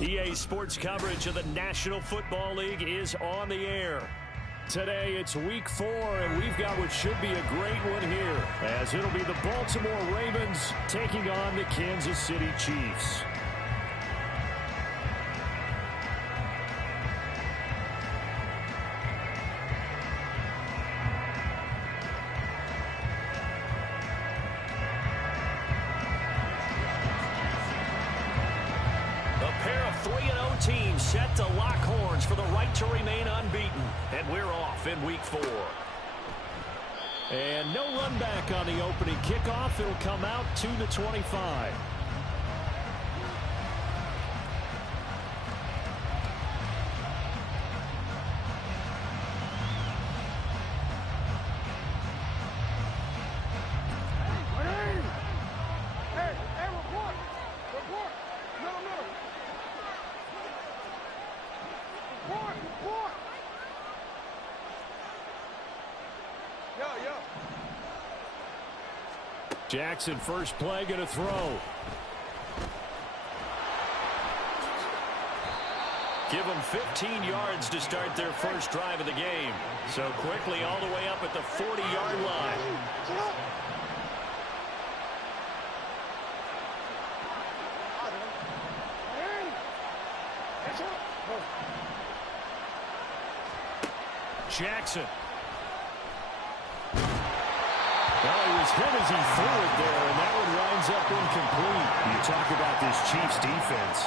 EA Sports coverage of the National Football League is on the air. Today, it's Week 4, and we've got what should be a great one here, as it'll be the Baltimore Ravens taking on the Kansas City Chiefs. Teams set to lock horns for the right to remain unbeaten. And we're off in Week 4. And no run back on the opening kickoff. It'll come out 2-25. Jackson, first play, going to throw. Give them 15 yards to start their first drive of the game. So quickly all the way up at the 40-yard line. Jackson. Well, he was hit as he threw it there, and that one winds up incomplete. You talk about this Chiefs defense.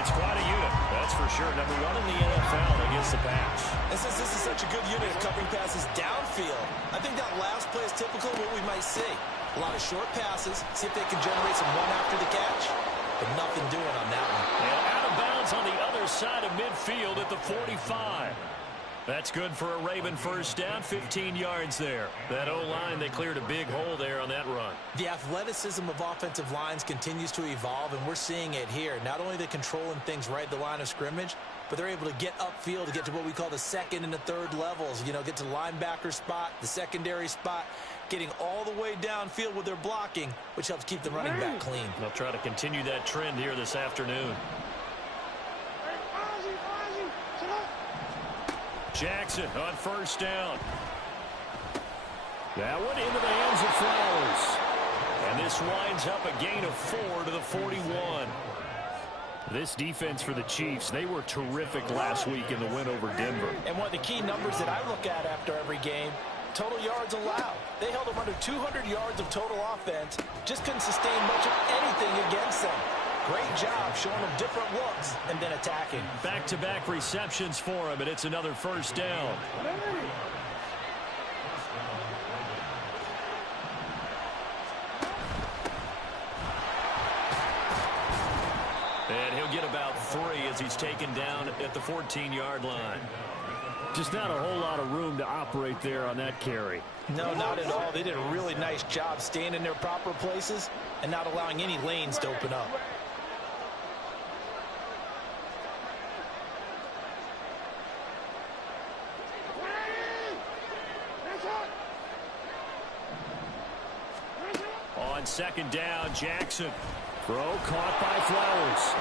It's quite a unit, that's for sure. Number 1 in the NFL against the pass. And since this is such a good unit of covering passes downfield, I think that last play is typical of what we might see. A lot of short passes, see if they can generate some run after the catch, but nothing doing on that one. And out of bounds on the other side of midfield at the 45. That's good for a Raven first down, 15 yards there. That O-line, they cleared a big hole there on that run. The athleticism of offensive lines continues to evolve, and we're seeing it here. Not only are they controlling things right at the line of scrimmage, but they're able to get upfield to get to what we call the second and the third levels. You know, get to the linebacker spot, the secondary spot, getting all the way downfield with their blocking, which helps keep the running back clean. They'll try to continue that trend here this afternoon. Jackson on first down. That one into the hands of Flowers. And this winds up a gain of 4 to the 41. This defense for the Chiefs, they were terrific last week in the win over Denver. And one of the key numbers that I look at after every game, total yards allowed. They held them under 200 yards of total offense. Just couldn't sustain much of anything against them. Great job showing them different looks and then attacking. Back-to-back receptions for him, and it's another first down. And he'll get about 3 as he's taken down at the 14-yard line. Just not a whole lot of room to operate there on that carry. No, not at all. They did a really nice job staying in their proper places and not allowing any lanes to open up. On second down, Jackson. Throw caught by Flowers.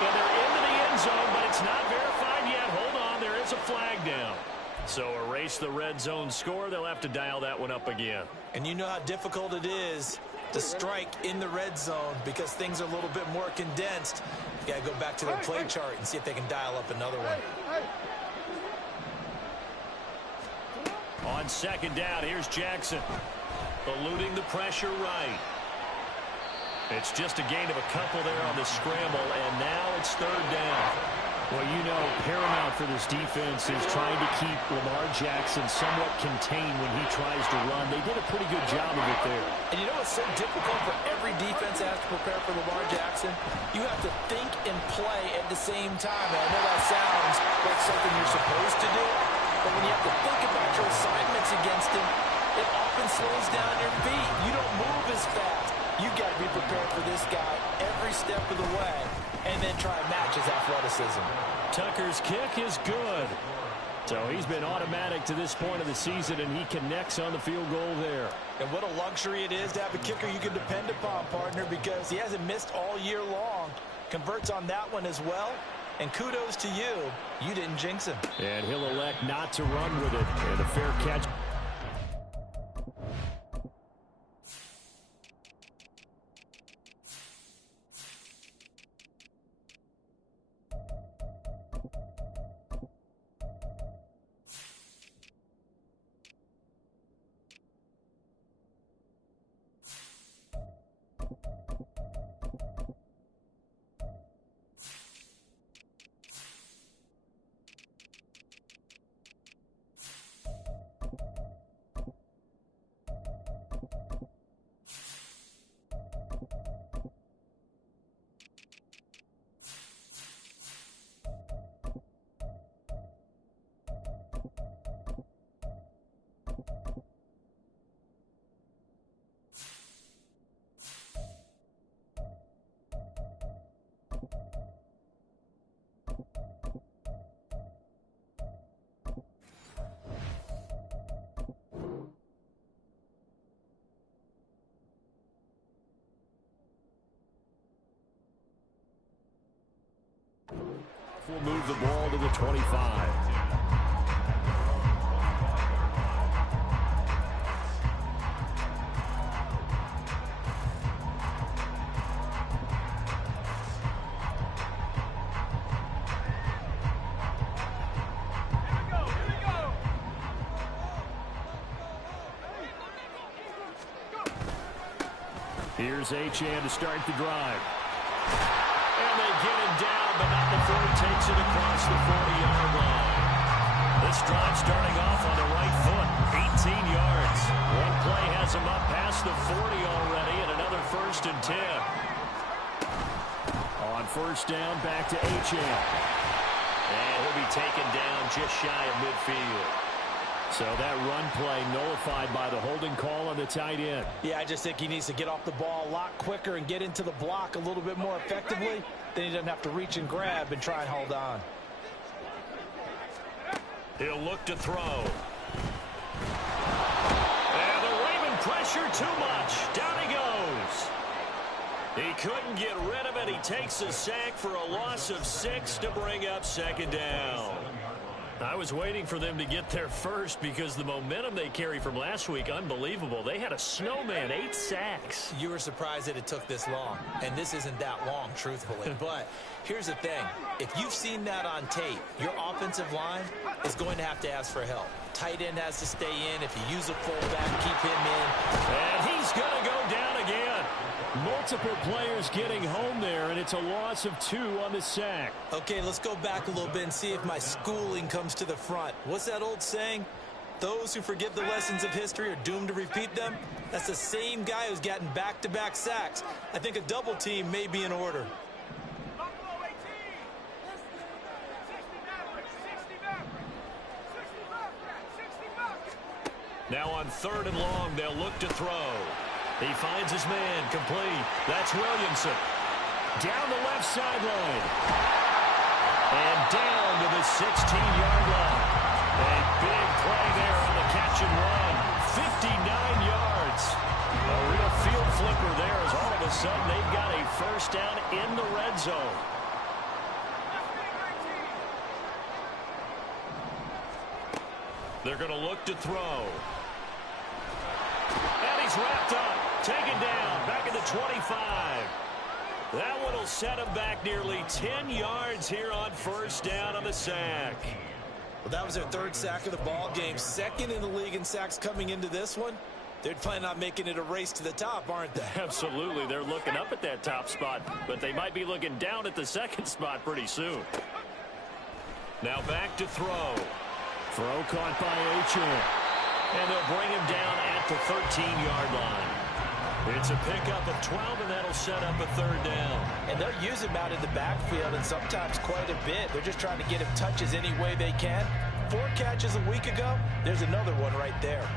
And they're into the end zone, but it's not verified yet. Hold on, there is a flag down. So erase the red zone score. They'll have to dial that one up again. And you know how difficult it is to strike in the red zone because things are a little bit more condensed. You got to go back to their play chart and see if they can dial up another one. On second down, here's Jackson. Eluding the pressure right. It's just a gain of a couple there on the scramble, and now it's third down. Well, you know, paramount for this defense is trying to keep Lamar Jackson somewhat contained when he tries to run. They did a pretty good job of it there. And you know what's so difficult for every defense that has to prepare for Lamar Jackson? You have to think and play at the same time. And I know that sounds like something you're supposed to do, but when you have to think about your assignments against him, it often slows down your feet. You don't move as fast. You've got to be prepared for this guy every step of the way and then try and match his athleticism. Tucker's kick is good. So he's been automatic to this point of the season, and he connects on the field goal there. And what a luxury it is to have a kicker you can depend upon, partner, because he hasn't missed all year long. converts on that one as well. And kudos to you. You didn't jinx him. And he'll elect not to run with it. And a fair catch. Will move the ball to the 25. Here's Achane to start the drive. And they get him down, but not before he takes it across the 40-yard line. This drive starting off on the right foot, 18 yards. One play has him up past the 40 already, and another 1st and 10. On 1st down, back to Achane. And he'll be taken down just shy of midfield. So that run play nullified by the holding call on the tight end. Yeah, I just think he needs to get off the ball a lot quicker and get into the block a little bit more effectively. Then he doesn't have to reach and grab and try and hold on. He'll look to throw. And the Raven pressure too much. Down he goes. He couldn't get rid of it. He takes a sack for a loss of 6 to bring up 2nd down. I was waiting for them to get there first because the momentum they carry from last week, unbelievable. They had a snowman, 8 sacks. You were surprised that it took this long, and this isn't that long, truthfully. But here's the thing. If you've seen that on tape, your offensive line is going to have to ask for help. Tight end has to stay in. If you use a fullback, keep him in. And he's going to go down again. Multiple players getting home there, and it's a loss of 2 on the sack. Okay, let's go back a little bit and see if my schooling comes to the front. What's that old saying? Those who forget the lessons of history are doomed to repeat them. That's the same guy who's gotten back-to-back sacks. I think a double team may be in order. Now on 3rd and long, they'll look to throw. He finds his man, complete. That's Williamson. Down the left sideline. And down to the 16-yard line. A big play there on the catch and run. 59 yards. A real field flipper there as all of a sudden they've got a 1st down in the red zone. They're going to look to throw. And he's wrapped up. Taken down, back at the 25. That one will set him back nearly 10 yards here on 1st down on the sack. Well, that was their 3rd sack of the ball game. 2nd in the league in sacks coming into this one. They're planning on making it a race to the top, aren't they? Absolutely. They're looking up at that top spot, but they might be looking down at the 2nd spot pretty soon. Now back to throw. Throw caught by Achane. And they'll bring him down at the 13-yard line. It's a pickup of 12, and that'll set up a 3rd down. And they'll use him out in the backfield, and sometimes quite a bit. They're just trying to get him touches any way they can. 4 catches a week ago. There's another one right there.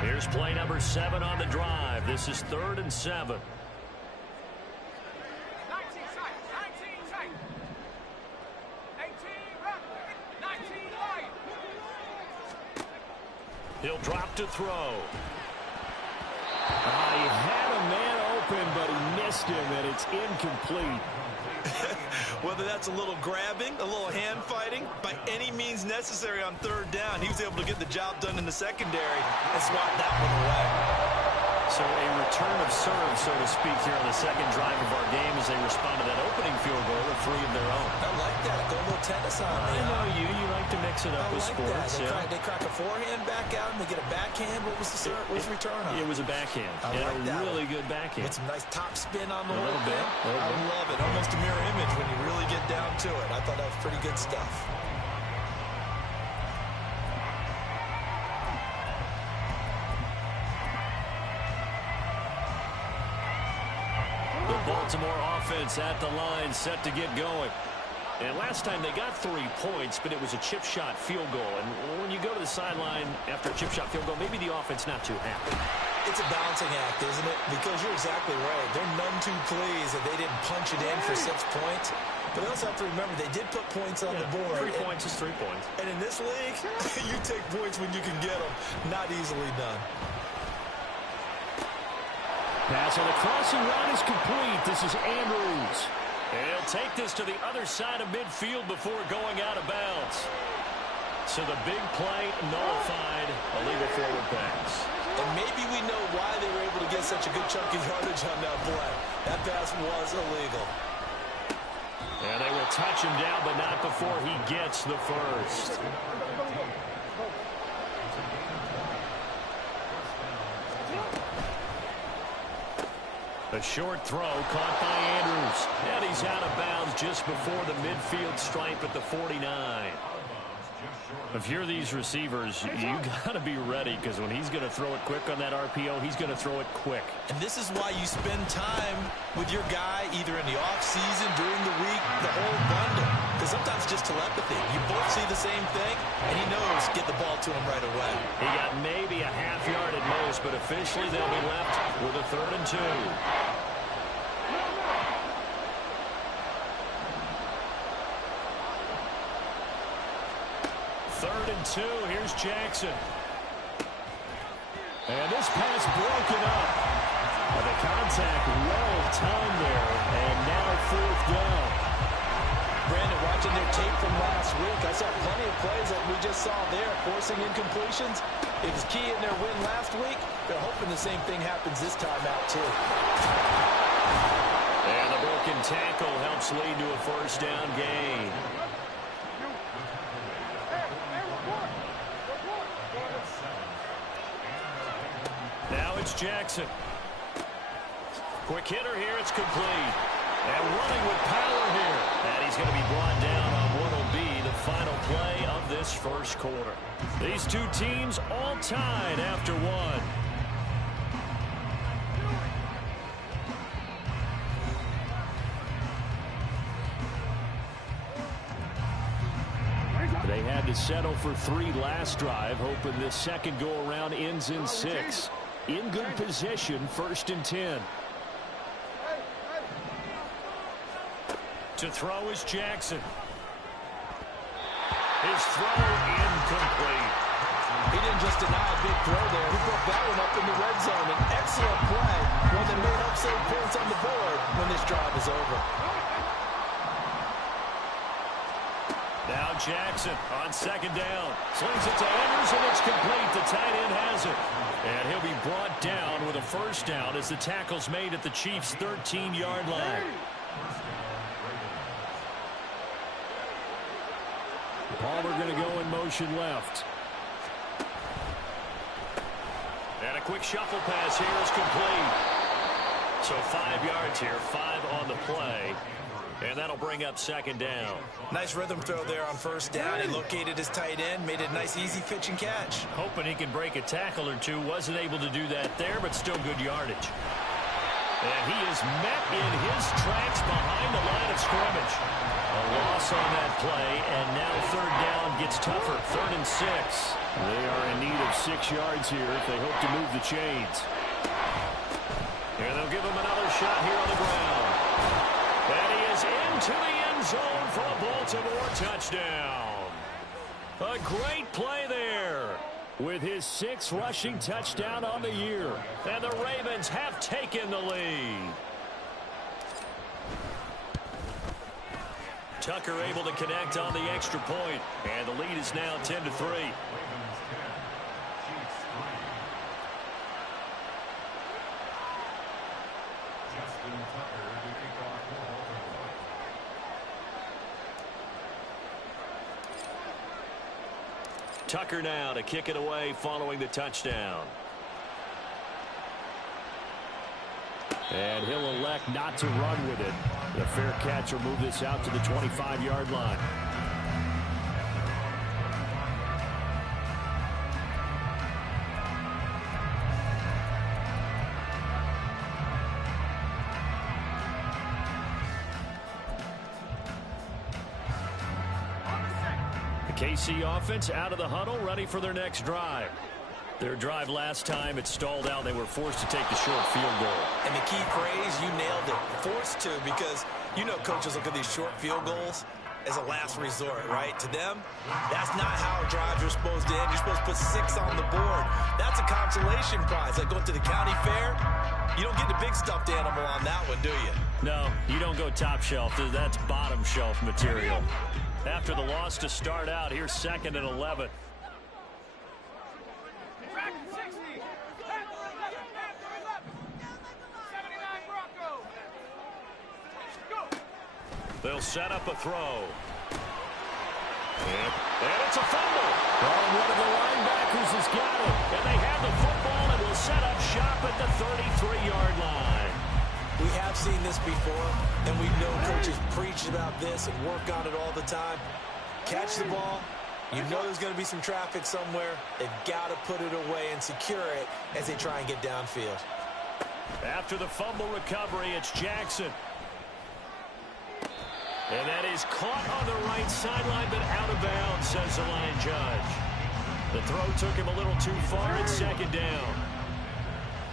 Here's play number 7 on the drive. This is 3rd and 7. He'll drop to throw. He had a man open, but he missed against him, and it's incomplete. Whether that's a little grabbing, a little hand fighting, by any means necessary on third down, he was able to get the job done in the secondary and swat that one away. So a return of serve, so to speak, here on the second drive of our game as they respond to that opening field goal with 3 of their own. I like that. Go a little tennis on me. I know you. You like to mix it up with sports. They crack a forehand back out and they get a backhand. What was the return on? It was a backhand. And a really good backhand. With some nice top spin on the a little bit. I love it. Almost a mirror image when you really get down to it. I thought that was pretty good stuff. Baltimore offense at the line, set to get going. And last time they got 3 points, but it was a chip shot field goal. And when you go to the sideline after a chip shot field goal, maybe the offense not too happy. It's a balancing act, isn't it? Because you're exactly right. They're none too pleased that they didn't punch it in for 6 points. But they also have to remember they did put points on the board. 3 points is 3 points. And in this league, you take points when you can get them. Not easily done. Pass on the crossing route is complete. This is Andrews. And he'll take this to the other side of midfield before going out of bounds. So the big play nullified, illegal forward pass. And maybe we know why they were able to get such a good chunk of yardage on that play. That pass was illegal. And they will touch him down, but not before he gets the first. A short throw caught by Andrews. And he's out of bounds just before the midfield stripe at the 49. If you're these receivers, you got to be ready, because when he's going to throw it quick on that RPO, he's going to throw it quick. And this is why you spend time with your guy either in the offseason, during the week, the whole bundle. Because sometimes just telepathy. You both see the same thing, and he knows get the ball to him right away. He got maybe a half yard at most, but officially they'll be left with a 3rd and 2. 3rd and 2. Here's Jackson. And this pass broken up. The contact well timed there. And now 4th down. Brandon, watching their tape from last week, I saw plenty of plays that we just saw there, forcing incompletions. It was key in their win last week. They're hoping the same thing happens this time out, too. And the broken tackle helps lead to a 1st down gain. Now it's Jackson. Quick hitter here. It's complete. And running with power here. And he's going to be brought down on what will be the final play of this 1st quarter. These two teams all tied after 1. They had to settle for 3 last drive, hoping this second go-around ends in 6. In good position, 1st and 10. To throw is Jackson. His throw incomplete. He didn't just deny a big throw there. He broke that one up in the red zone. An excellent play. One that may help save points on the board when this drive is over. Now Jackson on 2nd down. Slings it to Andrews, and it's complete. The tight end has it. And he'll be brought down with a 1st down as the tackle's made at the Chiefs' 13-yard line. Palmer going to go in motion left. And a quick shuffle pass here is complete. So 5 yards here, 5 on the play. And that'll bring up 2nd down. Nice rhythm throw there on 1st down. He located his tight end, made it a nice, easy pitch and catch. Hoping he can break a tackle or two. Wasn't able to do that there, but still good yardage. And he is met in his tracks behind the line of scrimmage. A loss on that play, and now 3rd down gets tougher. 3rd and 6. They are in need of 6 yards here if they hope to move the chains. And they'll give him another shot here on the ground. And he is into the end zone for a Baltimore touchdown. A great play there. With his 6th rushing touchdown on the year. And the Ravens have taken the lead. Tucker able to connect on the extra point, and the lead is now 10-3. Tucker now to kick it away following the touchdown. And he'll elect not to run with it. The fair catch will move this out to the 25-yard line. The KC offense out of the huddle, ready for their next drive. Their drive last time, it stalled out. They were forced to take the short field goal. And the key phrase, you nailed it, forced to, because you know coaches look at these short field goals as a last resort, right? To them, that's not how drives are supposed to end. You're supposed to put 6 on the board. That's a consolation prize. Like going to the county fair, you don't get the big stuffed animal on that one, do you? No, you don't go top shelf. That's bottom shelf material. After the loss to start out, here's 2nd and 11. They'll set up a throw. And it's a fumble. Oh, one of the linebackers has got it. And they have the football and will set up shop at the 33-yard line. We have seen this before, and we know coaches preach about this and work on it all the time. Catch the ball. You know there's going to be some traffic somewhere. They've got to put it away and secure it as they try and get downfield. After the fumble recovery, it's Jackson. And that is caught on the right sideline, but out of bounds, says the line judge. The throw took him a little too far. It's 2nd down.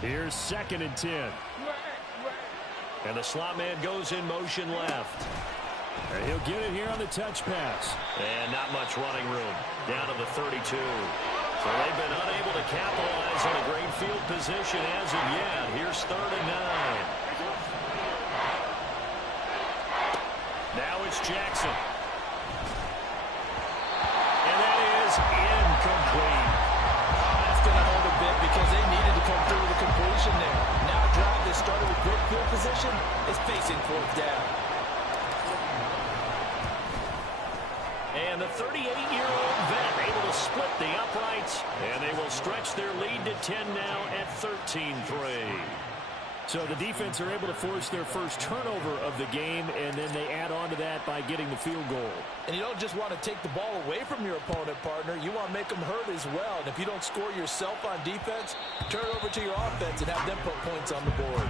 Here's 2nd and 10. And the slot man goes in motion left. And he'll get it here on the touch pass. And not much running room. Down to the 32. So they've been unable to capitalize on a great field position as of yet. Here's 3rd and 9. Now it's Jackson. And that is incomplete. That's going to hold a bit because they needed to come through with a completion there. Now a drive that started with great field position is facing 4th down. And the 38-year-old vet able to split the uprights. And they will stretch their lead to 10 now at 13-3. So the defense are able to force their first turnover of the game, and then they add on to that by getting the field goal. And you don't just want to take the ball away from your opponent, partner. You want to make them hurt as well. And if you don't score yourself on defense, turn it over to your offense and have them put points on the board.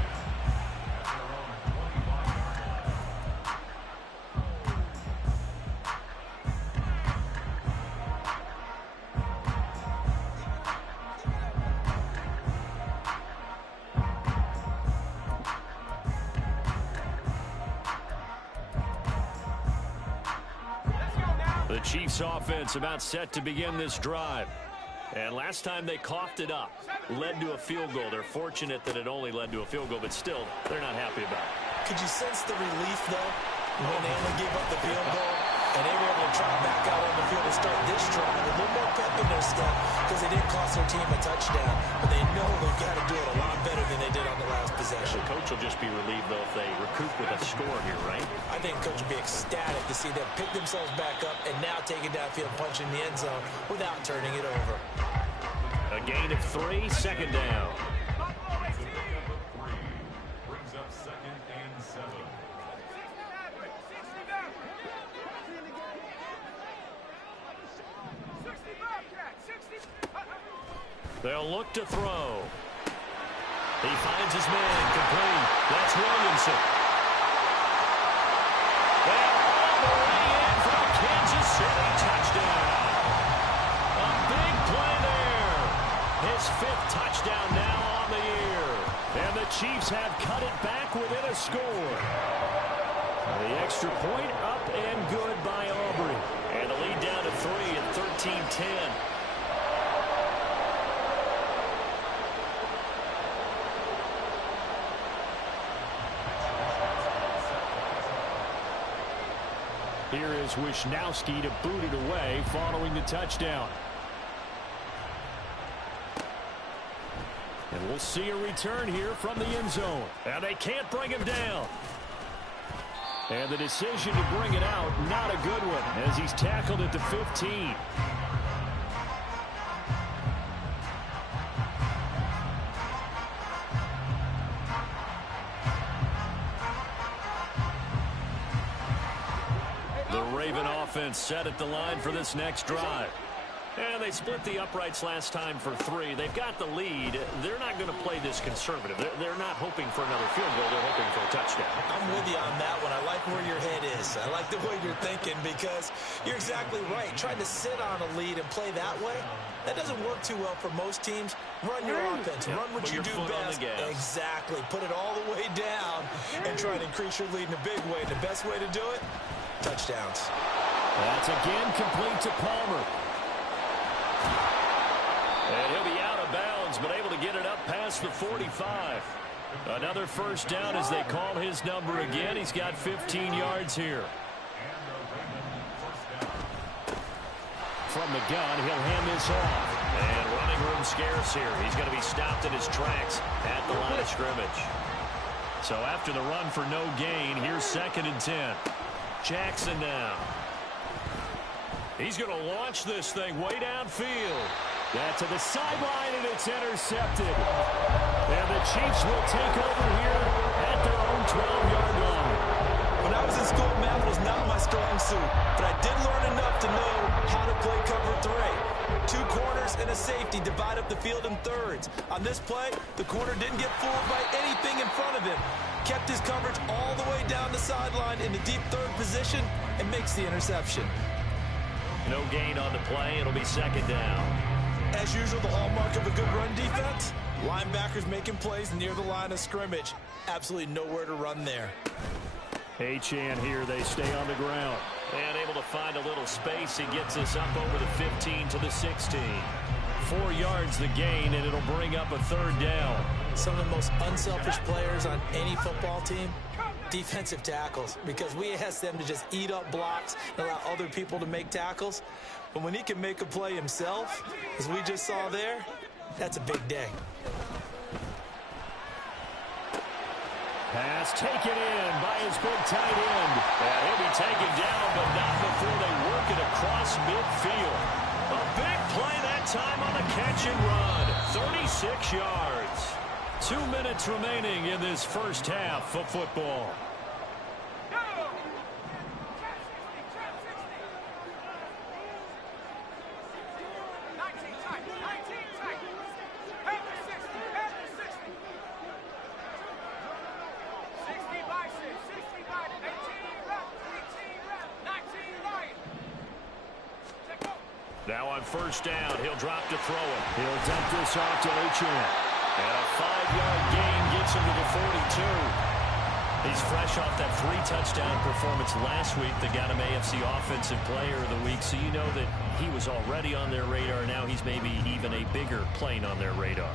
The Chiefs offense about set to begin this drive. And last time they coughed it up, led to a field goal. They're fortunate that it only led to a field goal, but still, they're not happy about it. Could you sense the relief, though, when they only gave up the field goal and they were able to trot back out on the field and start this drive with a little more pep in their step because they didn't cost their team a touchdown, but they know they've got to do it a lot better than they did on the last possession. The coach will just be relieved, though, if they recoup with a score here, right? I think coach will be ecstatic to see them pick themselves back up and now take it downfield, punching the end zone without turning it over. A gain of 3, 2nd down. Brings up 2nd and 7. They'll look to throw. He finds his man complete. That's Williamson. They're all the way in for a Kansas City touchdown. A big play there. His 5th touchdown now on the year. And the Chiefs have cut it back within a score. The extra point up and good by Aubrey. And the lead down to 3 at 13-10. Here is Wisnowski to boot it away following the touchdown. And we'll see a return here from the end zone. And they can't bring him down. And the decision to bring it out, not a good one, as he's tackled at the 15. The Raven offense set at the line for this next drive. And they split the uprights last time for 3. They've got the lead. They're not going to play this conservative. They're not hoping for another field goal. They're hoping for a touchdown. I'm with you on that one. I like where your head is. I like the way you're thinking because you're exactly right. Trying to sit on a lead and play that way, that doesn't work too well for most teams. Run your offense. Run what you do best. Exactly. Put it all the way down and try to increase your lead in a big way. And the best way to do it, touchdowns. That's again complete to Palmer. And he'll be out of bounds, but able to get it up past the 45. Another first down as they call his number again. He's got 15 yards here. From the gun, he'll hand this off. And running room scarce here. He's going to be stopped in his tracks at the line of scrimmage. So after the run for no gain, here's 2nd and 10. Jackson now. He's going to launch this thing way downfield. That to the sideline, and it's intercepted. And the Chiefs will take over here at their own 12-yard line. When I was in school, math was not my strong suit, but I did learn enough to know how to play cover 3. 2 corners and a safety divide up the field in thirds. On this play, the corner didn't get fooled by anything in front of him. Kept his coverage all the way down the sideline in the deep third position and makes the interception. No gain on the play. It'll be 2nd down. As usual, the hallmark of a good run defense, linebackers making plays near the line of scrimmage. Absolutely nowhere to run there. Achane here. They stay on the ground. And able to find a little space. He gets us up over the 15 to the 16. 4 yards the gain, and it'll bring up a 3rd down. Some of the most unselfish players on any football team, defensive tackles, because we ask them to just eat up blocks and allow other people to make tackles. But when he can make a play himself, as we just saw there, that's a big day. Pass taken in by his big tight end. And he'll be taken down, but not before they work it across midfield. A big play that time on the catch and run. 36 yards. 2 minutes remaining in this first half of football. Now on first down, he'll drop to throw it. He'll dump this off to Achane. And a 5-yard gain gets him to the 42. He's fresh off that 3-touchdown performance last week that got him AFC Offensive Player of the Week. So you know that he was already on their radar. Now he's maybe even a bigger plane on their radar.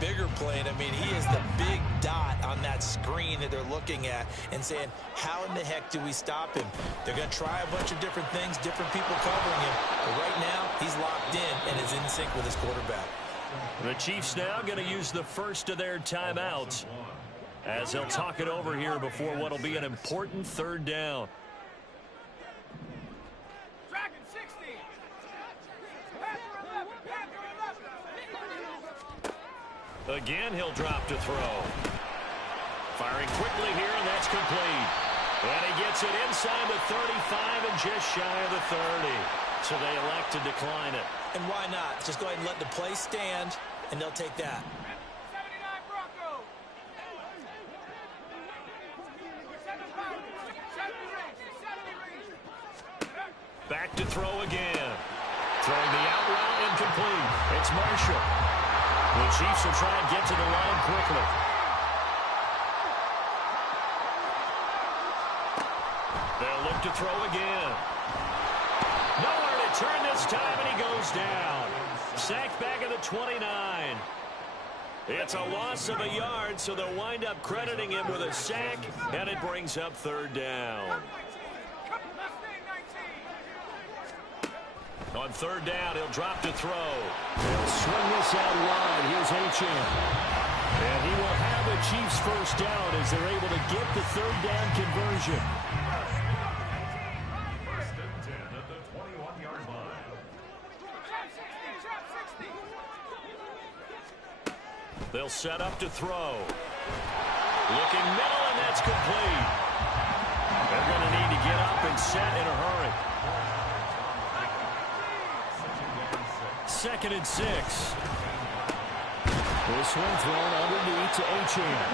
Bigger plane. I mean, he is the big dot on that screen that they're looking at and saying, how in the heck do we stop him? They're going to try a bunch of different things, different people covering him. But right now, he's locked in and is in sync with his quarterback. The Chiefs now going to use the first of their timeouts as they'll talk it over here before what will be an important 3rd down. Again, he'll drop to throw. Firing quickly here, and that's complete. And he gets it inside the 35 and just shy of the 30. So they elect to decline it. And why not? Just go ahead and let the play stand, and they'll take that. Back to throw again. Throwing the out route incomplete. It's Marshall. The Chiefs will try and get to the line quickly. They'll look to throw again. Nowhere to turn this time, and he goes down. Sacked back at the 29. It's a loss of a yard, so they'll wind up crediting him with a sack, and it brings up 3rd down. On third down, he'll drop to throw. They'll swing this out wide. Here's Achane. And he will have the Chiefs first down as they're able to get the third down conversion. First and 10 at the 21-yard line. They'll set up to throw. Looking middle, and that's complete. They're going to need to get up and set in a hurry. 2nd and 6. This one thrown underneath to Achane.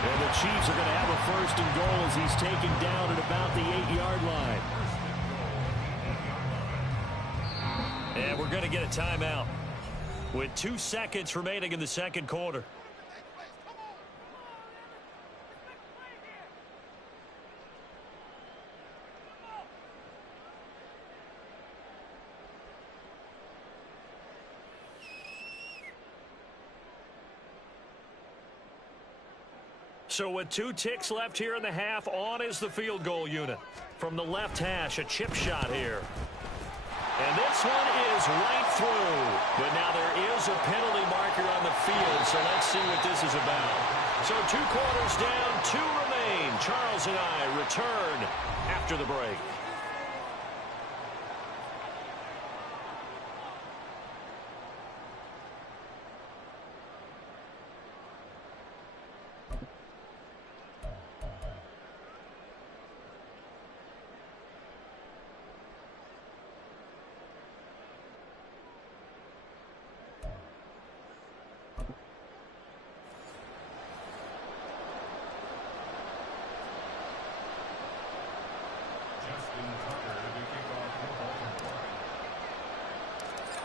And the Chiefs are going to have a first and goal as he's taken down at about the 8-yard line. And we're going to get a timeout with 2 seconds remaining in the second quarter. So with 2 ticks left here in the half, on is the field goal unit. From the left hash, a chip shot here. And this one is right through. But now there is a penalty marker on the field, so let's see what this is about. So 2 quarters down, 2 remain. Charles and I return after the break.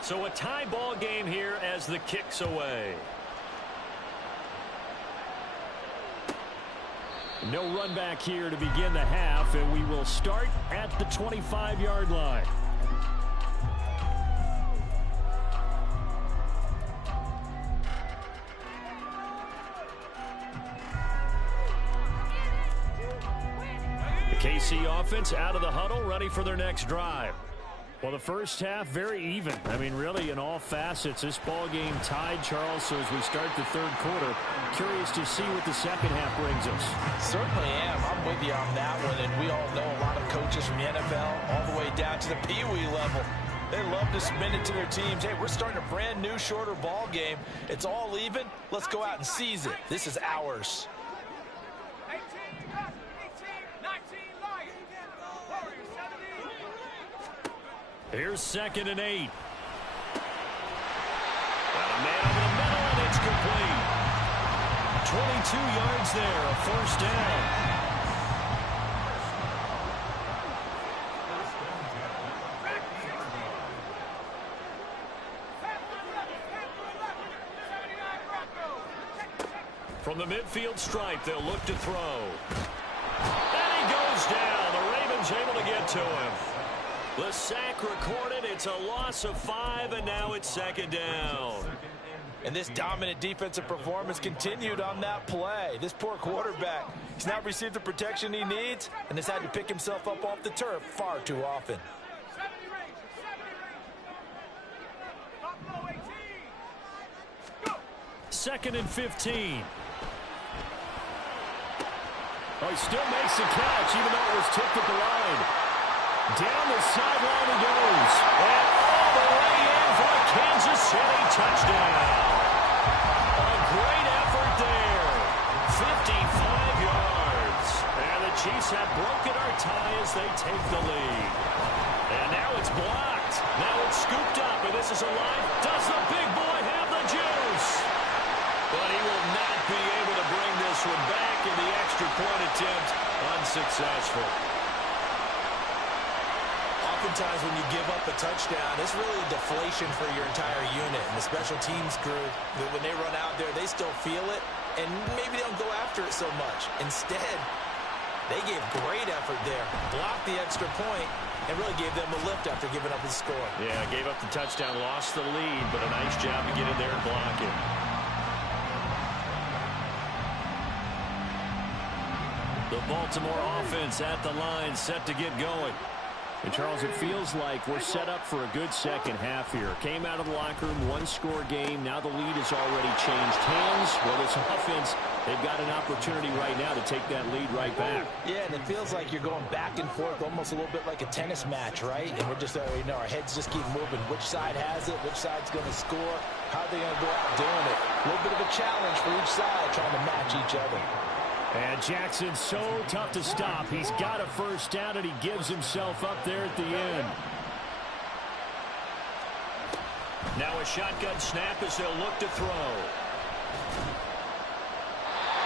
So a tie ball game here as the kick's away. No run back here to begin the half, and we will start at the 25-yard line. The KC offense out of the huddle, ready for their next drive. Well, the first half, very even. I mean, really, in all facets, this ball game tied, Charles. So as we start the third quarter, curious to see what the second half brings us. Certainly am. I'm with you on that one. And we all know a lot of coaches from the NFL all the way down to the Pee-wee level. They love to submit it to their teams. Hey, we're starting a brand new, shorter ball game. It's all even. Let's go out and seize it. This is ours. Here's 2nd and 8. Got a man over the middle, and it's complete. 22 yards there, a first down. From the midfield stripe, they'll look to throw. And he goes down. The Ravens able to get to him. The sack recorded. It's a loss of 5, and now it's 2nd down. And this dominant defensive performance continued on that play. This poor quarterback, he's not received the protection he needs and has had to pick himself up off the turf far too often. Second and 15. Oh, he still makes the catch, even though it was tipped at the line. Down the sideline he goes. And all the way in for a Kansas City touchdown. A great effort there. 55 yards. And the Chiefs have broken our tie as they take the lead. And now it's blocked. Now it's scooped up, and this is alive. Does the big boy have the juice? But he will not be able to bring this one back, in the extra point attempt unsuccessful. Oftentimes when you give up a touchdown, it's really a deflation for your entire unit. And the special teams crew, when they run out there, they still feel it, and maybe they don't go after it so much. Instead, they gave great effort there, blocked the extra point, and really gave them a lift after giving up the score. Yeah, gave up the touchdown, lost the lead, but a nice job to get in there and block it. The Baltimore offense at the line, set to get going. And, Charles, it feels like we're set up for a good second half here. Came out of the locker room, one-score game. Now the lead has already changed hands. Well, this offense, they've got an opportunity right now to take that lead right back. Yeah, and it feels like you're going back and forth, almost a little bit like a tennis match, right? And we're just, our heads just keep moving. Which side has it? Which side's going to score? How are they going to go out doing it? A little bit of a challenge for each side, trying to match each other. And Jackson's so tough to stop. He's got a first down, and he gives himself up there at the end. Now a shotgun snap as they'll look to throw.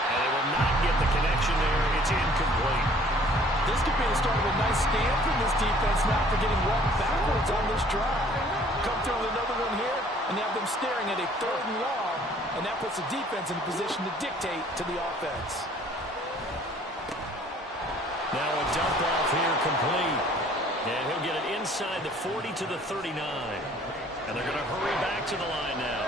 And they will not get the connection there. It's incomplete. This could be the start of a nice scan from this defense now for getting walked backwards on this drive. Come through with another one here, and they have them staring at a 3rd and long, and that puts the defense in a position to dictate to the offense. Now a dump off here complete. And he'll get it inside the 40 to the 39. And they're going to hurry back to the line now.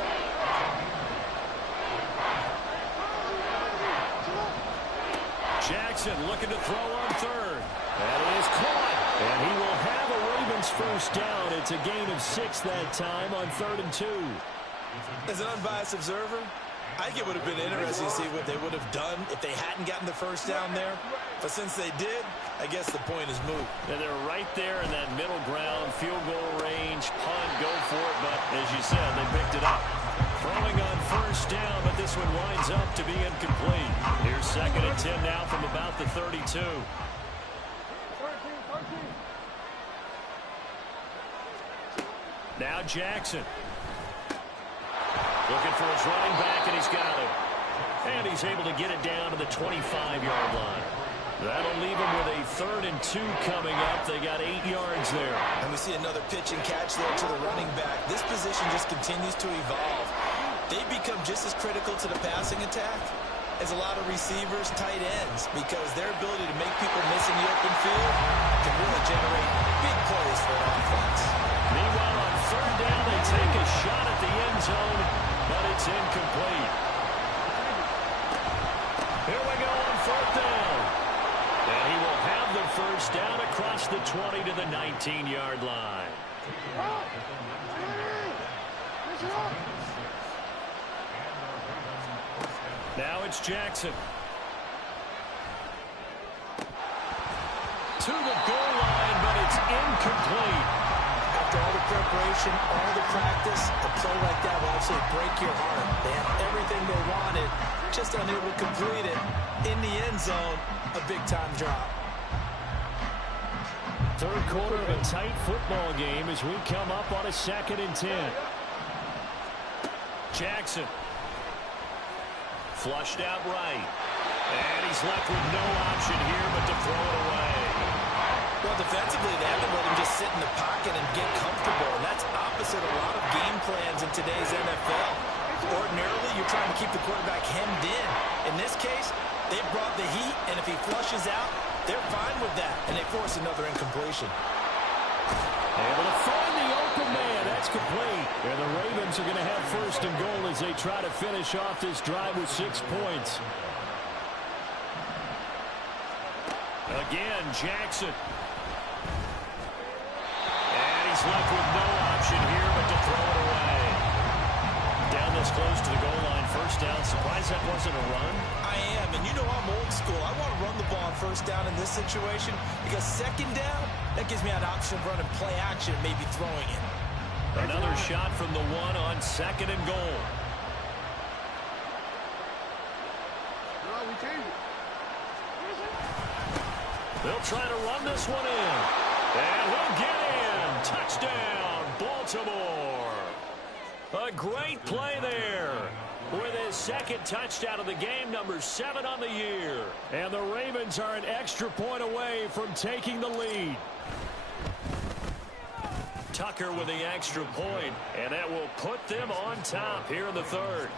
Jackson looking to throw on 3rd. And it is caught. And he will have a Ravens first down. It's a gain of 6 that time on 3rd and 2. As an unbiased observer, I think it would have been interesting to see what they would have done if they hadn't gotten the first down there. But since they did, I guess the point is moot. And they're right there in that middle ground, field goal range, punt, go for it. But as you said, they picked it up. Throwing on first down, but this one winds up to be incomplete. Here's 2nd and 10 now from about the 32. Now Jackson. Looking for his running back, and he's got it. And he's able to get it down to the 25-yard line. That'll leave him with a 3rd and 2 coming up. They got 8 yards there. And we see another pitch and catch there to the running back. This position just continues to evolve. They become just as critical to the passing attack as a lot of receivers, tight ends, because their ability to make people miss in the open field can really generate big plays for an offense. Meanwhile, on 3rd down, they take a shot at the end zone, but it's incomplete. Here we go on 4th down. And he will have the first down across the 20 to the 19-yard line. Now it's Jackson. To the goal line, but it's incomplete. After all the preparation, all the practice, a play like that will absolutely break your heart. They have everything they wanted, just unable to complete it. In the end zone, a big-time drop. 3rd quarter of a tight football game as we come up on a 2nd and 10. Jackson. Flushed out right. And he's left with no option here but to throw it away. Well, defensively, they haven't let him just sit in the pocket and get comfortable. And that's opposite a lot of game plans in today's NFL. Ordinarily, you're trying to keep the quarterback hemmed in. In this case, they brought the heat, and if he flushes out, they're fine with that. And they force another incompletion. Able to find the open man. That's complete. And the Ravens are going to have 1st and goal as they try to finish off this drive with 6 points. Again, Jackson. And he's left with no option here but to throw it away. Down this close to the goal line, first down. Surprised that wasn't a run? I am, and you know I'm old school. I want to run the ball on first down in this situation because 2nd down, that gives me an option of running play action, maybe throwing it. Another shot from the 1 on 2nd and goal. They'll try to run this one in. And he'll get in. Touchdown, Baltimore. A great play there. With his 2nd touchdown of the game, number 7 on the year. And the Ravens are an extra point away from taking the lead. Tucker with the extra point, and that will put them on top here in the 3rd.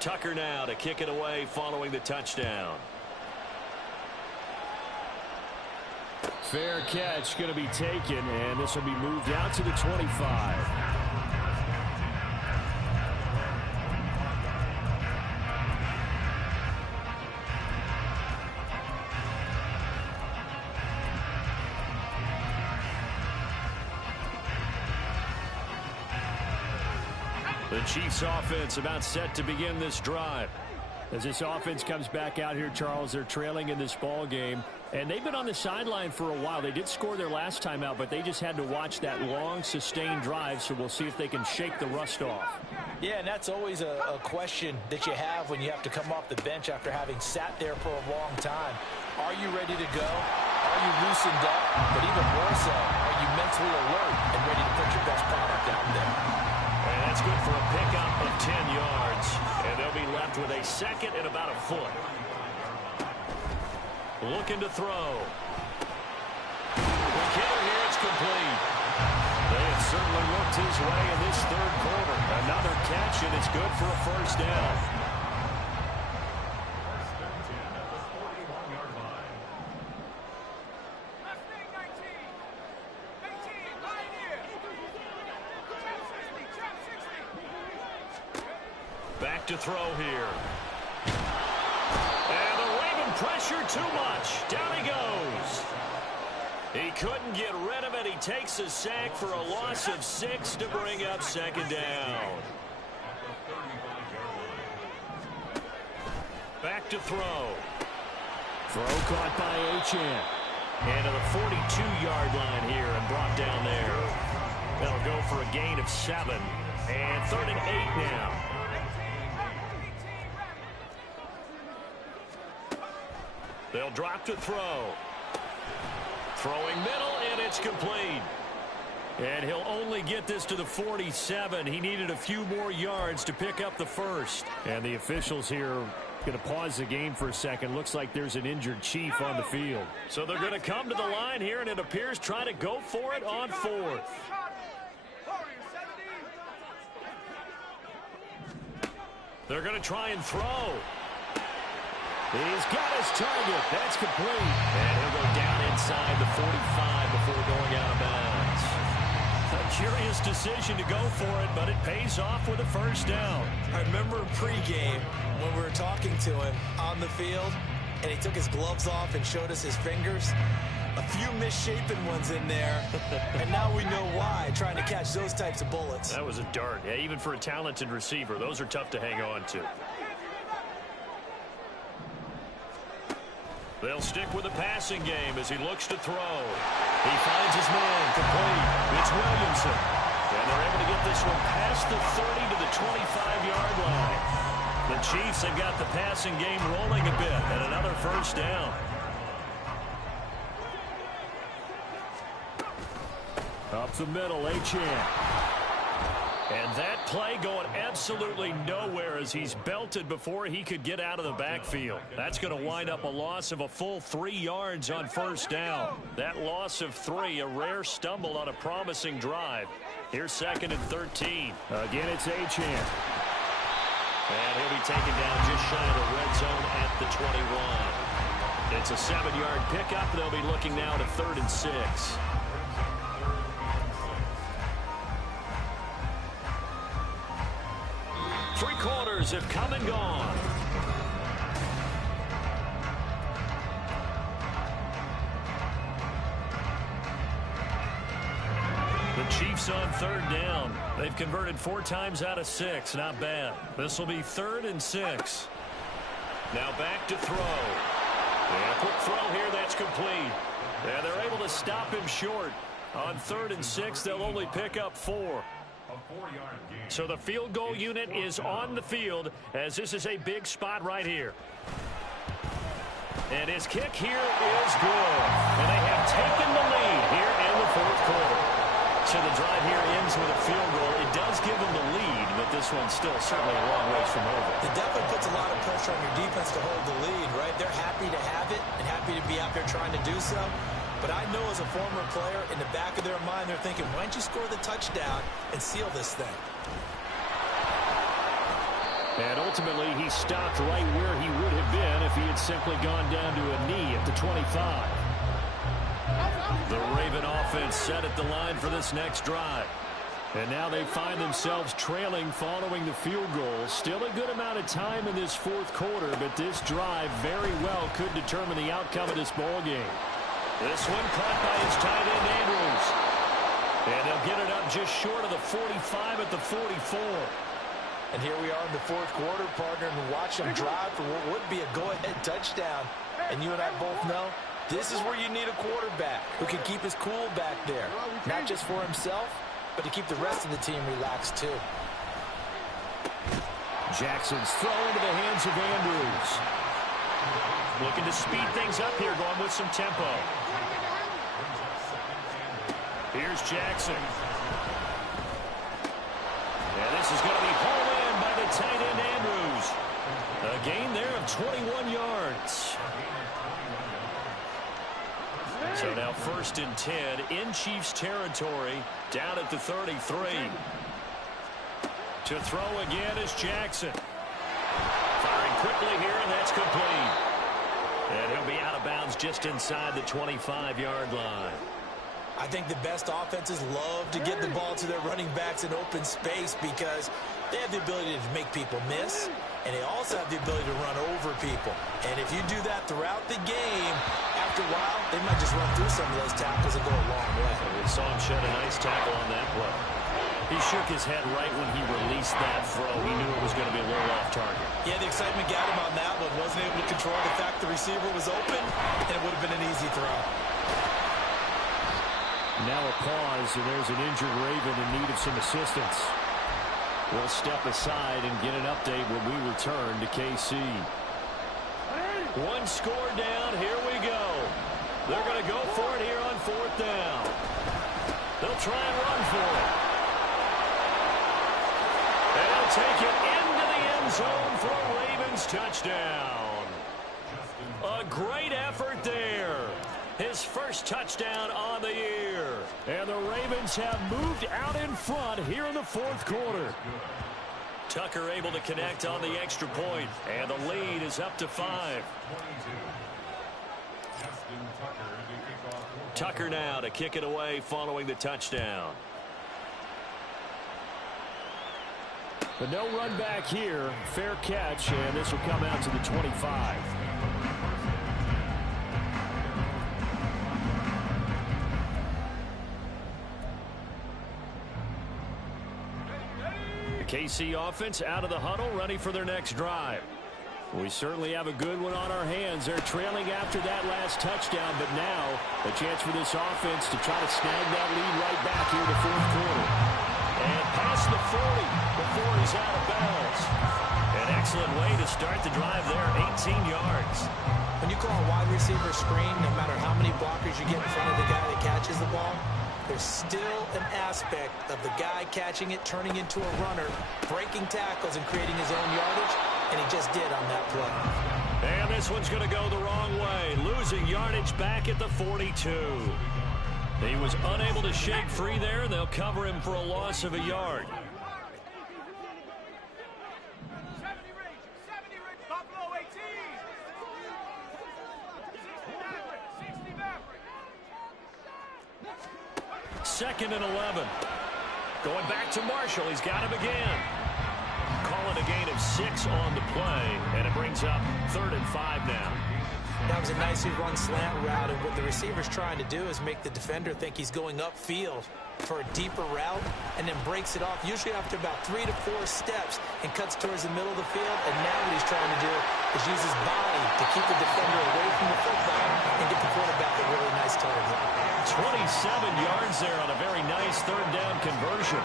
Tucker now to kick it away following the touchdown. Fair catch going to be taken, and this will be moved out to the 25. The Chiefs offense about set to begin this drive. As this offense comes back out here, Charles, they're trailing in this ball game. And they've been on the sideline for a while. They did score their last time out, but they just had to watch that long, sustained drive. So we'll see if they can shake the rust off. Yeah, and that's always a question that you have when you have to come off the bench after having sat there for a long time. Are you ready to go? Are you loosened up? But even more so, are you mentally alert and ready to put your best product out there? And that's good for a pickup of 10 yards. And they'll be left with a second and about a foot. Looking to throw. The kicker here, it's complete. They have certainly looked his way in this third quarter. Another catch, and it's good for a first down. Back to throw here. And the Raven pressure too much. Down he goes. He couldn't get rid of it. He takes a sack for a loss of 6 to bring up second down. Back to throw. Throw caught by Achane. And to the 42-yard line here and brought down there. That'll go for a gain of 7. And 3rd and 8 now. They'll drop to throw. Throwing middle, and it's complete. And he'll only get this to the 47. He needed a few more yards to pick up the first. And the officials here going to pause the game for a second. Looks like there's an injured Chief on the field. So they're going to come to the line here, and it appears try to go for it on 4th. They're going to try and throw. He's got his target. That's complete. And he'll go down inside the 45 before going out of bounds. A curious decision to go for it, but it pays off with a first down. I remember pregame when we were talking to him on the field, and he took his gloves off and showed us his fingers. A few misshapen ones in there, and now we know why, trying to catch those types of bullets. That was a dart. Yeah, even for a talented receiver, those are tough to hang on to. They'll stick with the passing game as he looks to throw. He finds his man complete. It's Williamson. And they're able to get this one past the 30 to the 25-yard line. The Chiefs have got the passing game rolling a bit, and another first down. Up the middle, Achane. And that play going absolutely nowhere as he's belted before he could get out of the backfield. That's going to wind up a loss of a full 3 yards on first down. That loss of 3, a rare stumble on a promising drive. Here's 2nd and 13. Again, it's Achane. And he'll be taken down just shy of the red zone at the 21. It's a 7-yard pickup. They'll be looking now to 3rd and 6. 3 quarters have come and gone. The Chiefs on 3rd down. They've converted 4 times out of 6. Not bad. This will be 3rd and 6. Now back to throw. And a quick throw here. That's complete. And they're able to stop him short. On 3rd and 6, they'll only pick up 4. So the field goal unit is on the field as this is a big spot right here. And his kick here is good. And they have taken the lead here in the 4th quarter. So the drive here ends with a field goal. It does give them the lead, but this one's still certainly a long ways from over. It definitely puts a lot of pressure on your defense to hold the lead, right? They're happy to have it and happy to be out there trying to do so. But I know as a former player, in the back of their mind, they're thinking, why don't you score the touchdown and seal this thing? And ultimately, he stopped right where he would have been if he had simply gone down to a knee at the 25. The Raven offense set at the line for this next drive. And now they find themselves trailing following the field goal. Still a good amount of time in this 4th quarter, but this drive very well could determine the outcome of this ball game. This one caught by his tight end, Andrews. And they'll get it up just short of the 45 at the 44. And here we are in the fourth quarter, partner, and watch them drive for what would be a go-ahead touchdown. And you and I both know this is where you need a quarterback who can keep his cool back there, not just for himself, but to keep the rest of the team relaxed too. Jackson's throw into the hands of Andrews. Looking to speed things up here, going with some tempo. Here's Jackson. And this is going to be hauled in by the tight end Andrews. A gain there of 21 yards. So now 1st and 10 in Chiefs territory, down at the 33. To throw again is Jackson. Firing quickly here, and that's complete. And he'll be out of bounds just inside the 25-yard line. I think the best offenses love to get the ball to their running backs in open space because they have the ability to make people miss, and they also have the ability to run over people. And if you do that throughout the game, after a while, they might just run through some of those tackles and go a long way. We saw him shed a nice tackle on that play. He shook his head right when he released that throw. He knew it was going to be a little off target. Yeah, the excitement got him on that one. Wasn't able to control the fact the receiver was open, and it would have been an easy throw. Now a pause, and there's an injured Raven in need of some assistance. We'll step aside and get an update when we return to KC. One score down. Here we go. They're going to go for it here on 4th down. They'll try and run for it. And they'll take it into the end zone for a Ravens touchdown. A great effort there. His first touchdown on the year. And the Ravens have moved out in front here in the 4th quarter. Tucker able to connect on the extra point, and the lead is up to 5. Tucker now to kick it away following the touchdown. But no run back here. Fair catch, and this will come out to the 25. KC offense out of the huddle, ready for their next drive. We certainly have a good one on our hands. They're trailing after that last touchdown, but now a chance for this offense to try to snag that lead right back here in the 4th quarter. And past the 40 before he's out of bounds. An excellent way to start the drive there, 18 yards. When you call a wide receiver screen, no matter how many blockers you get in front of the guy that catches the ball, there's still an aspect of the guy catching it, turning into a runner, breaking tackles and creating his own yardage, and he just did on that play. And this one's going to go the wrong way, losing yardage back at the 42. He was unable to shake free there, and they'll cover him for a loss of a yard. Second and 11. Going back to Marshall. He's got him again. Call it a gain of 6 on the play, and it brings up 3rd and 5 now. That was a nicely run slant route, and what the receiver's trying to do is make the defender think he's going upfield for a deeper route, and then breaks it off, usually after about 3 to 4 steps, and cuts towards the middle of the field. And now what he's trying to do is use his body to keep the defender away from the football and get the quarterback a really nice target. 27 yards there on a very nice 3rd down conversion.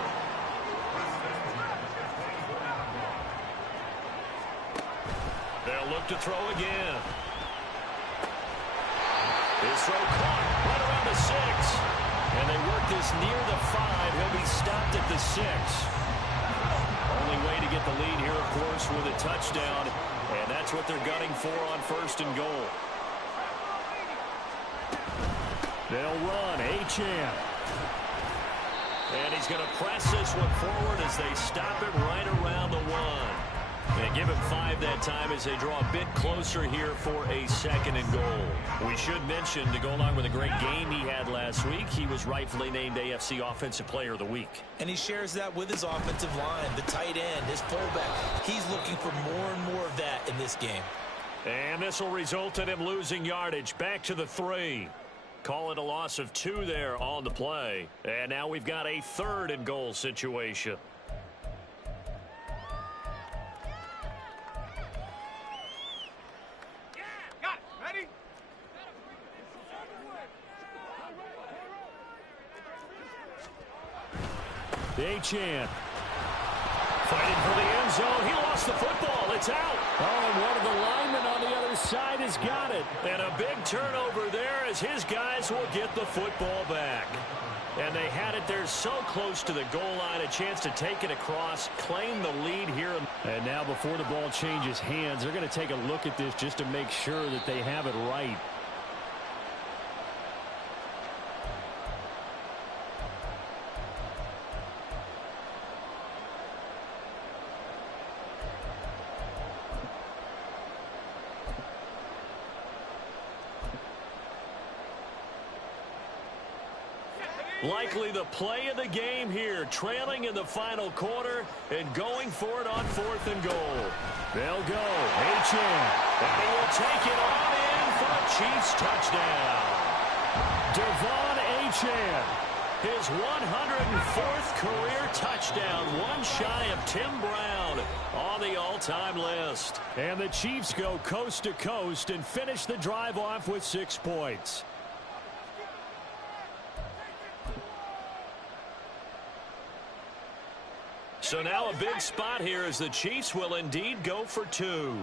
They'll look to throw again. His throw caught right around the 6. And they work this near the 5. He'll be stopped at the 6. Only way to get the lead here, of course, with a touchdown. And that's what they're gunning for on 1st and goal. They'll run. Achane. And he's going to press this one forward as they stop it right around the 1. And give him 5 that time as they draw a bit closer here for a 2nd and goal. We should mention, to go along with a great game he had last week, he was rightfully named AFC Offensive Player of the Week. And he shares that with his offensive line, the tight end, his fullback. He's looking for more and more of that in this game. And this will result in him losing yardage back to the 3. Call it a loss of 2 there on the play. And now we've got a 3rd and goal situation. Achane. Fighting for the end zone. He lost the football. It's out. Oh, and one of the linemen on the other side has got it. And a big turnover there as his guys will get the football back. And they had it there so close to the goal line, a chance to take it across, claim the lead here. And now before the ball changes hands, they're going to take a look at this just to make sure that they have it right. Likely the play of the game here, trailing in the final quarter and going for it on 4th and goal. They'll go. Achane. And he will take it on in for a Chiefs touchdown. Devon Achane. His 104th career touchdown, one shy of Tim Brown on the all-time list. And the Chiefs go coast to coast and finish the drive off with 6 points. So now a big spot here as the Chiefs will indeed go for 2.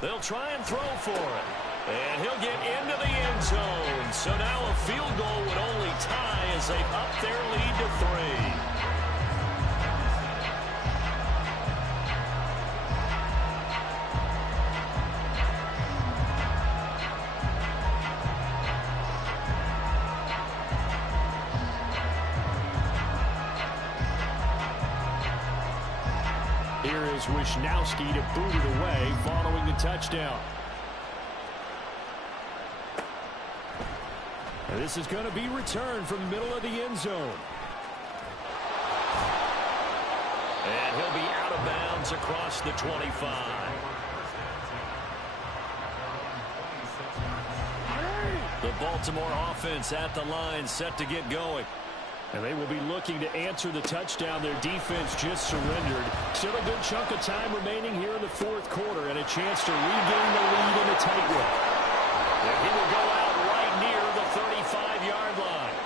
They'll try and throw for it. And he'll get into the end zone. So now a field goal would only tie as they up their lead to 3. Here is Wisnowski to boot it away following the touchdown. And this is going to be returned from the middle of the end zone. And he'll be out of bounds across the 25. The Baltimore offense at the line set to get going. And they will be looking to answer the touchdown. Their defense just surrendered. Still a good chunk of time remaining here in the 4th quarter and a chance to regain the lead in a tight one. And he will go out right near the 35-yard line.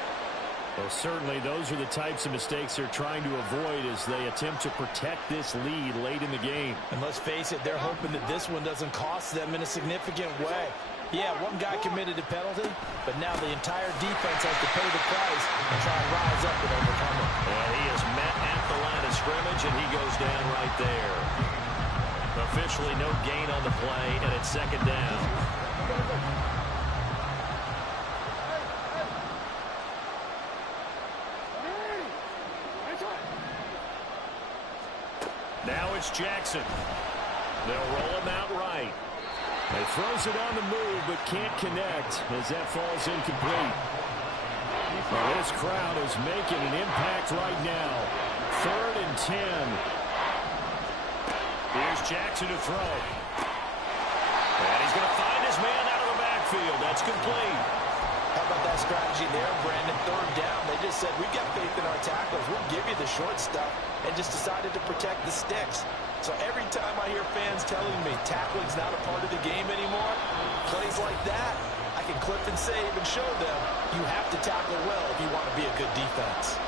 Well, certainly those are the types of mistakes they're trying to avoid as they attempt to protect this lead late in the game. And let's face it, they're hoping that this one doesn't cost them in a significant way. Yeah, one guy committed a penalty, but now the entire defense has to pay the price and try to rise up and overcome it. And he is met at the line of scrimmage, and he goes down right there. Officially no gain on the play, and it's 2nd down. Now it's Jackson. They'll roll him out right. He throws it on the move, but can't connect as that falls incomplete. Well, this crowd is making an impact right now. 3rd and 10. Here's Jackson to throw. And he's going to find his man out of the backfield. That's complete. How about that strategy there, Brandon? 3rd down. They just said, we've got faith in our tackles. We'll give you the short stuff, and just decided to protect the sticks. So every time I hear fans telling me tackling's not a part of the game anymore, plays like that, I can clip and save and show them you have to tackle well if you want to be a good defense.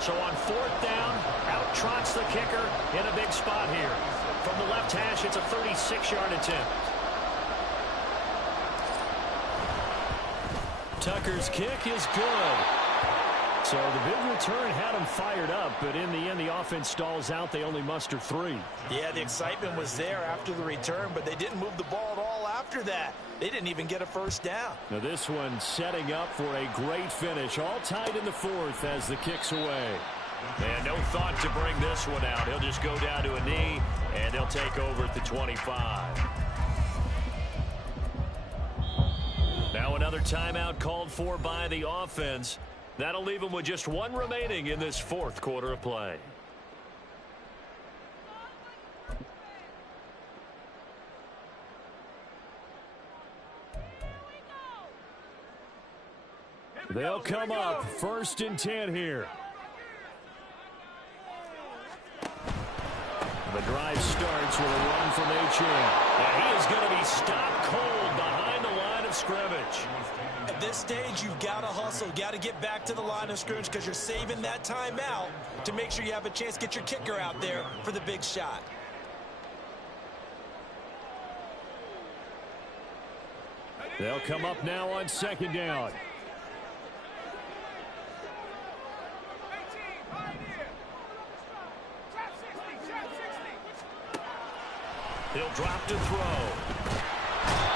So on 4th down, out trots the kicker in a big spot here. From the left hash, it's a 36-yard attempt. Tucker's kick is good. So the big return had him fired up, but in the end, the offense stalls out. They only muster 3. Yeah, the excitement was there after the return, but they didn't move the ball at all after that. They didn't even get a 1st down. Now this one setting up for a great finish. All tied in the 4th as the kick's away. And no thought to bring this one out. He'll just go down to a knee, and they'll take over at the 25. Now another timeout called for by the offense. That'll leave them with just 1 remaining in this 4th quarter of play. They'll come up 1st and 10 here. The drive starts with a run from Achane. And he is going to be stopped cold behind the line of scrimmage. At this stage, you've got to hustle. You've got to get back to the line of scrimmage because you're saving that timeout to make sure you have a chance to get your kicker out there for the big shot. They'll come up now on 2nd down. He'll drop to throw.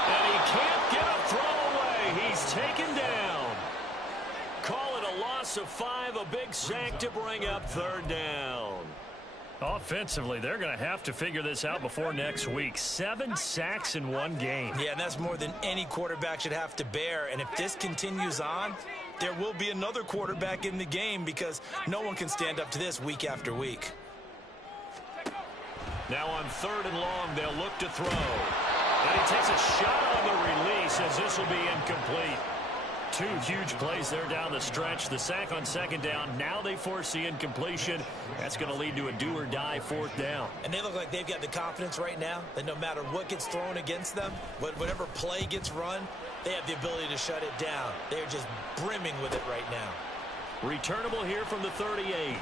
And he can't get a throw away. He's taken down. Call it a loss of 5, a big sack to bring up 3rd down. Offensively, they're going to have to figure this out before next week. 7 sacks in one game. Yeah, and that's more than any quarterback should have to bear. And if this continues on, there will be another quarterback in the game because no one can stand up to this week after week. Now on 3rd and long, they'll look to throw. And he takes a shot on the release as this will be incomplete. 2 huge plays there down the stretch. The sack on 2nd down. Now they force the incompletion. That's going to lead to a do-or-die 4th down. And they look like they've got the confidence right now that no matter what gets thrown against them, whatever play gets run, they have the ability to shut it down. They're just brimming with it right now. Returnable here from the 38.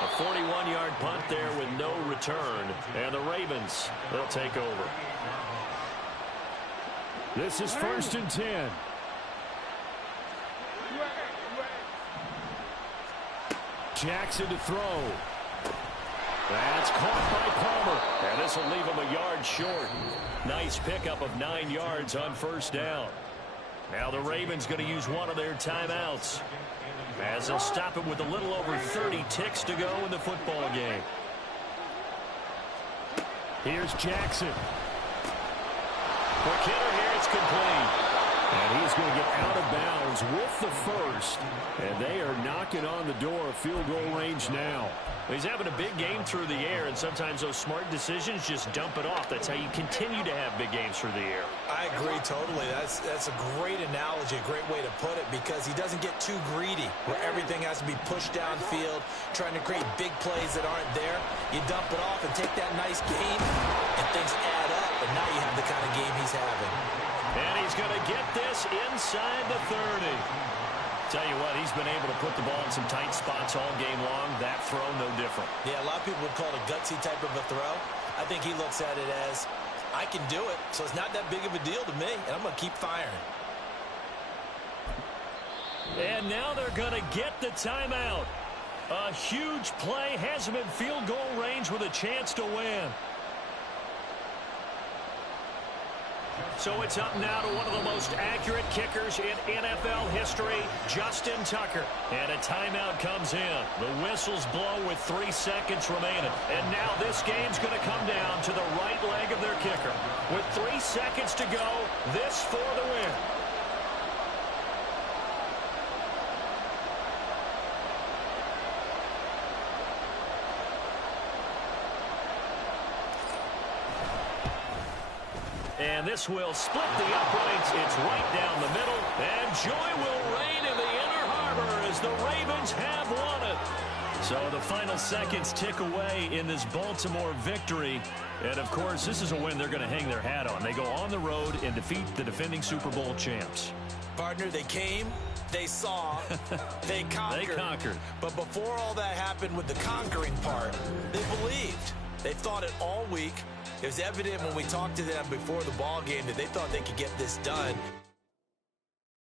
A 41-yard punt there with no return. And the Ravens, they'll take over. This is 1st and 10. Jackson to throw. That's caught by Palmer. And this will leave him a yard short. Nice pickup of 9 yards on 1st down. Now the Ravens going to use one of their timeouts, as they'll stop it with a little over 30 ticks to go in the football game. Here's Jackson. For Kidder here, it's complete. And he's going to get out of bounds with the 1st. And they are knocking on the door of field goal range now. He's having a big game through the air, and sometimes those smart decisions just dump it off. That's how you continue to have big games through the air. I agree totally. That's a great analogy, a great way to put it, because he doesn't get too greedy where everything has to be pushed downfield, trying to create big plays that aren't there. You dump it off and take that nice gain, and things add up, and now you have the kind of game he's having. And he's going to get this inside the 30. Tell you what, he's been able to put the ball in some tight spots all game long. That throw, no different. Yeah, a lot of people would call it a gutsy type of a throw. I think he looks at it as, I can do it, so it's not that big of a deal to me, and I'm going to keep firing. And now they're going to get the timeout. A huge play has him in field goal range with a chance to win. So it's up now to one of the most accurate kickers in NFL history, Justin Tucker. And a timeout comes in. The whistles blow with 3 seconds remaining. And now this game's going to come down to the right leg of their kicker. With 3 seconds to go, this for the win. And this will split the uprights. It's right down the middle. And joy will reign in the Inner Harbor as the Ravens have won it. So the final seconds tick away in this Baltimore victory. And, of course, this is a win they're going to hang their hat on. They go on the road and defeat the defending Super Bowl champs. Partner, they came, they saw, they conquered. They conquered. But before all that happened with the conquering part, they believed. They thought it all week. It was evident when we talked to them before the ball game that they thought they could get this done.